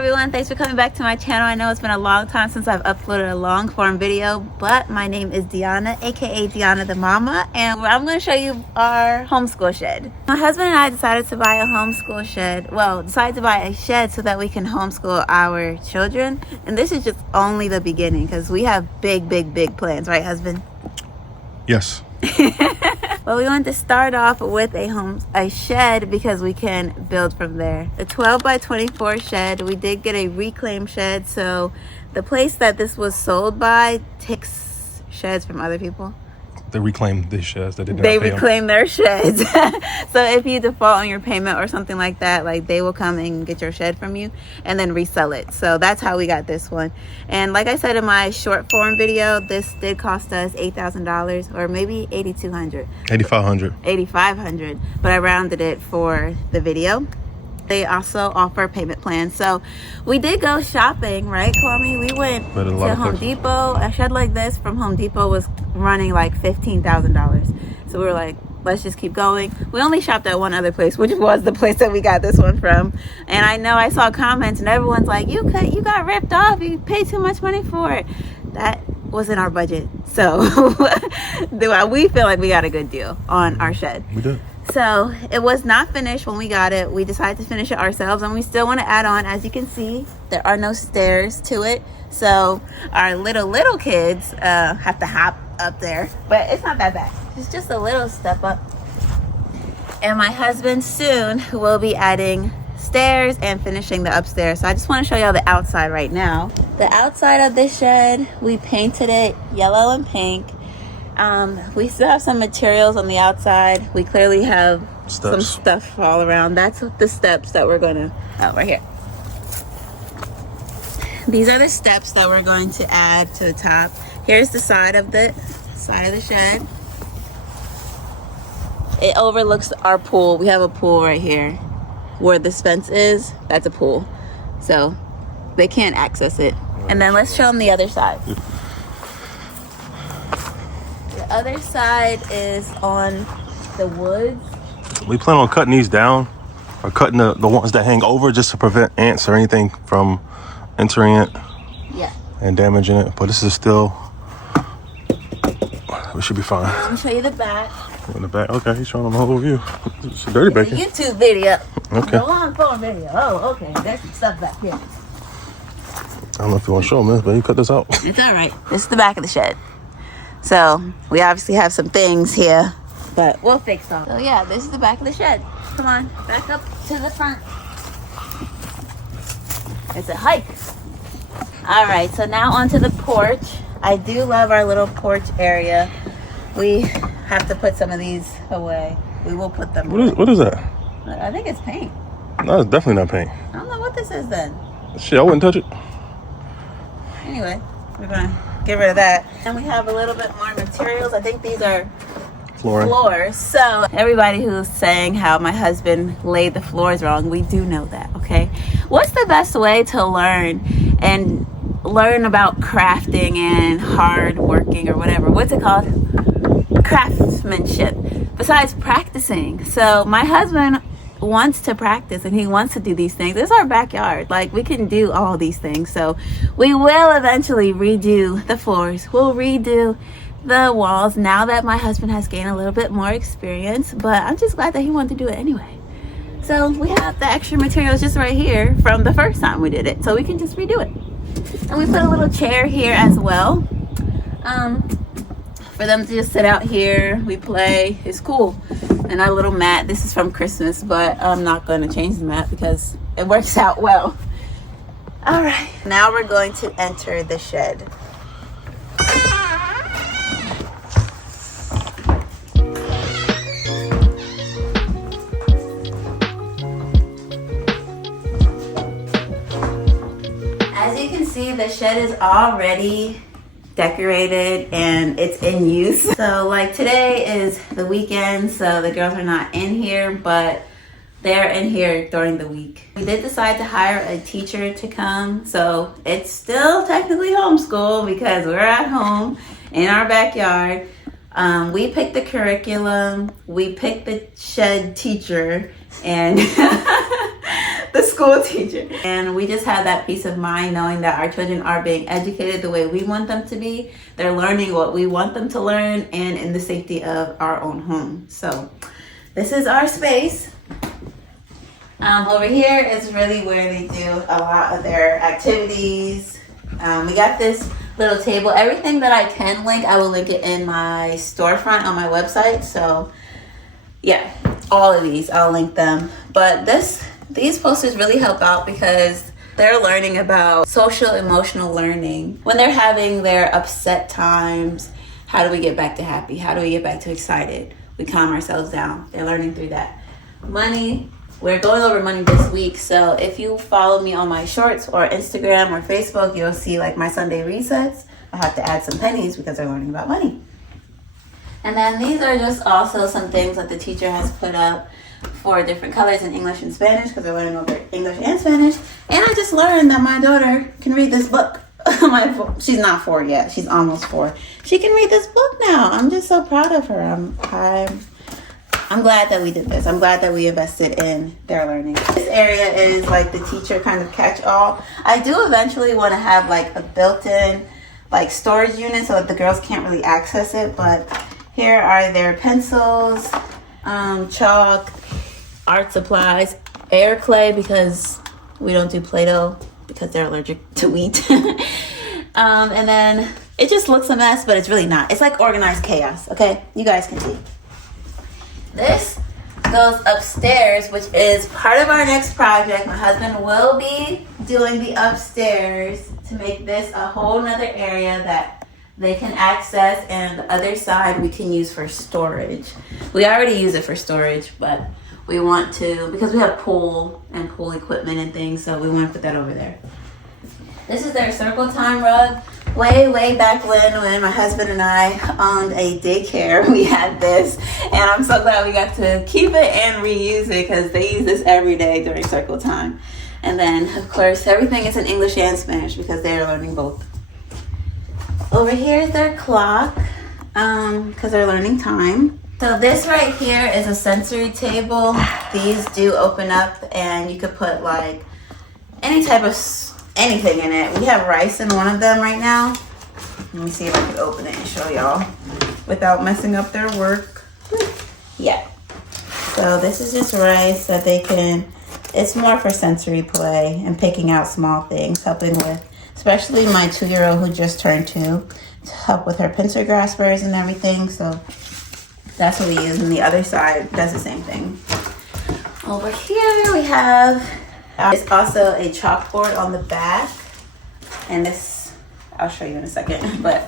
everyone, thanks for coming back to my channel. I know it's been a long time since I've uploaded a long form video, but my name is Deanna, aka Deanna the Mama, and I'm going to show you our homeschool shed. My husband and I decided to buy a homeschool shed. Well, decided to buy a shed so that we can homeschool our children, and this is just only the beginning because we have big plans, right, husband? Yes. Well, we wanted to start off with a shed because we can build from there. A 12 by 24 shed. We did get a reclaim shed, so the place that this was sold by takes sheds from other people. They reclaimed these sheds. They reclaim their sheds. So if you default on your payment or something like that, like they will come and get your shed from you and then resell it. So that's how we got this one. And like I said in my short form video, this did cost us $8,000 or maybe $8,200. $8,500, but I rounded it for the video. They also offer payment plans. So we did go shopping, right, Kwame? We went to Home Depot. A shed like this from Home Depot was running like $15,000. So we were like, let's just keep going. We only shopped at one other place, which was the place that we got this one from. And I know I saw comments and everyone's like, you got ripped off. You paid too much money for it. That wasn't our budget. So we feel like we got a good deal on our shed. We did. So it was not finished when we got it. We decided to finish it ourselves, and we still want to add on. As you can see, there are no stairs to it, so our little kids have to hop up there, but it's not that bad. It's just a little step up. And my husband soon will be adding stairs and finishing the upstairs. So I just want to show y'all the outside right now. The outside of this shed, we painted it yellow and pink. We still have some materials on the outside. We clearly have some stuff all around. That's the steps that we're gonna, right here. These are the steps that we're going to add to the top. Here's the side of the shed. It overlooks our pool. We have a pool right here. Where this fence is, that's a pool. So they can't access it. And then let's show them the other side. The other side is on the woods. We plan on cutting these down or cutting the ones that hang over just to prevent ants or anything from entering it. Yeah. And damaging it. But this is still, we should be fine. Let me show you the back. In the back. Okay, he's showing them the whole view. It's a dirty back here. YouTube video. Okay. The long form video. Oh, okay. There's some stuff back here. I don't know if you want to show them this, but you cut this out. It's all right. This is the back of the shed. So we obviously have some things here, but we'll fix them. So yeah, this is the back of the shed. Come on, back up to the front. It's a hike. All right, so now onto the porch. I do love our little porch area. We have to put some of these away. We will put them away. What is that? I think it's paint. No, it's definitely not paint. I don't know what this is then. Shit, I wouldn't touch it. Anyway, we're gonna get rid of that. And we have a little bit more materials. I think these are floors. So everybody who's saying how my husband laid the floors wrong, we do know that, okay? What's the best way to learn about crafting and hard working or whatever? What's it called? Craftsmanship, besides practicing. So my husband wants to practice and he wants to do these things. This is our backyard. Like, we can do all these things. So we will eventually redo the floors. We'll redo the walls now that my husband has gained a little bit more experience, but I'm just glad that he wanted to do it anyway. So we have the extra materials just right here from the first time we did it, so we can just redo it. And we put a little chair here as well, for them to just sit out here. We play. It's cool. And our little mat, this is from Christmas, but I'm not going to change the mat because it works out well. All right, now we're going to enter the shed. As you can see, the shed is already decorated and it's in use. So like today is the weekend, so the girls are not in here, but they're in here during the week. We did decide to hire a teacher to come, so it's still technically homeschool because we're at home in our backyard. We picked the curriculum, we picked the shed teacher, and the school school teacher. And we just have that peace of mind knowing that our children are being educated the way we want them to be. They're learning what we want them to learn, and in the safety of our own home. So this is our space. Over here is really where they do a lot of their activities. We got this little table. Everything that I can link, I will link it in my storefront on my website. So yeah, all of these, I'll link them. But these posters really help out because they're learning about social emotional learning. When they're having their upset times, how do we get back to happy? How do we get back to excited? We calm ourselves down. They're learning through that. Money. We're going over money this week, so if you follow me on my shorts or Instagram or Facebook, you'll see like my Sunday resets. I have to add some pennies because they're learning about money. And then these are just also some things that the teacher has put up for different colors in English and Spanish because they're learning over English and Spanish. And I just learned that my daughter can read this book. She's not 4 yet. She's almost 4. She can read this book now. I'm just so proud of her. I'm glad that we did this. I'm glad that we invested in their learning. This area is like the teacher kind of catch-all. I do eventually want to have like a built-in like storage unit so that the girls can't really access it. But here are their pencils, chalk, art supplies, air clay because we don't do Play-Doh because they're allergic to wheat. And then it just looks a mess, but it's really not. It's like organized chaos, okay? You guys can see. This goes upstairs, which is part of our next project. My husband will be doing the upstairs to make this a whole nother area that they can access, and the other side we can use for storage. We already use it for storage, but we want to, because we have pool and pool equipment and things, so we want to put that over there. This is their circle time rug. Way back when my husband and I owned a daycare, we had this, and I'm so glad we got to keep it and reuse it because they use this every day during circle time. And then of course everything is in English and Spanish because they're learning both. Over here is their clock because they're learning time. So this right here is a sensory table. These do open up and you could put like any type of anything in it. We have rice in one of them right now. Let me see if I can open it and show y'all without messing up their work. Yeah. So this is just rice that they can, it's more for sensory play and picking out small things, helping with, especially my 2-year-old who just turned 2, to help with her pincer graspers and everything. So that's what we use. And the other side does the same thing. Over here we have, it's also a chalkboard on the back, and this, I'll show you in a second, but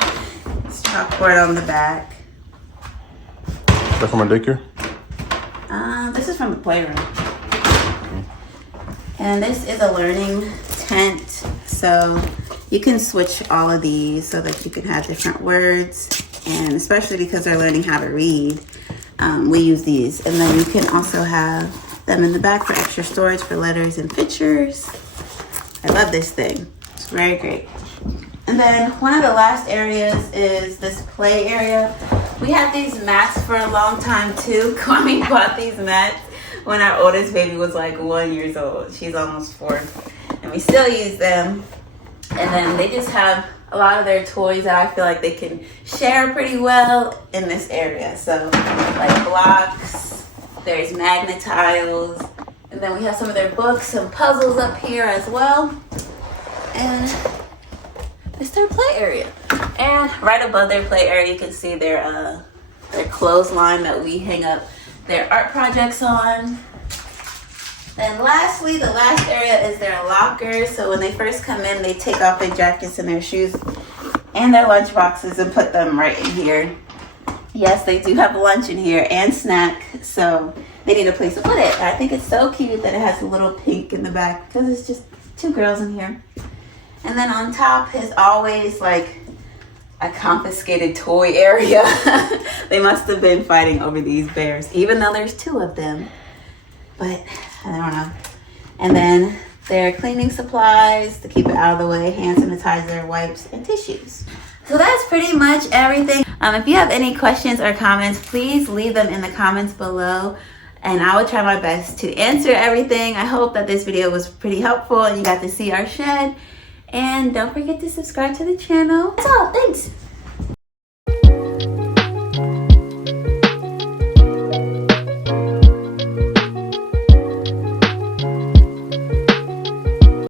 it's chalkboard on the back. Is that from a daycare? This is from the playroom. And this is a learning tent, so you can switch all of these so that you can have different words, and especially because they're learning how to read, we use these. And then you can also have them in the back for extra storage for letters and pictures. I love this thing. It's very great. And then one of the last areas is this play area. We had these mats for a long time too. Kwame bought these mats when our oldest baby was like 1 year old. She's almost 4. And we still use them. And then they just have a lot of their toys that I feel like they can share pretty well in this area. So like blocks, there's magnet tiles, and then we have some of their books and puzzles up here as well. And it's their play area. And right above their play area, you can see their clothesline that we hang up their art projects on. And lastly, the last area is their lockers. So when they first come in, they take off their jackets and their shoes and their lunch boxes and put them right in here. Yes, they do have lunch in here and snack, so they need a place to put it. I think it's so cute that it has a little pink in the back because it's just 2 girls in here. And then on top is always like a confiscated toy area. They must have been fighting over these bears, even though there's 2 of them. But I don't know. And then their cleaning supplies to keep it out of the way, hand sanitizer, wipes, and tissues. So that's pretty much everything. If you have any questions or comments, please leave them in the comments below. and I will try my best to answer everything. I hope that this video was pretty helpful and you got to see our shed. And don't forget to subscribe to the channel. That's all. Thanks.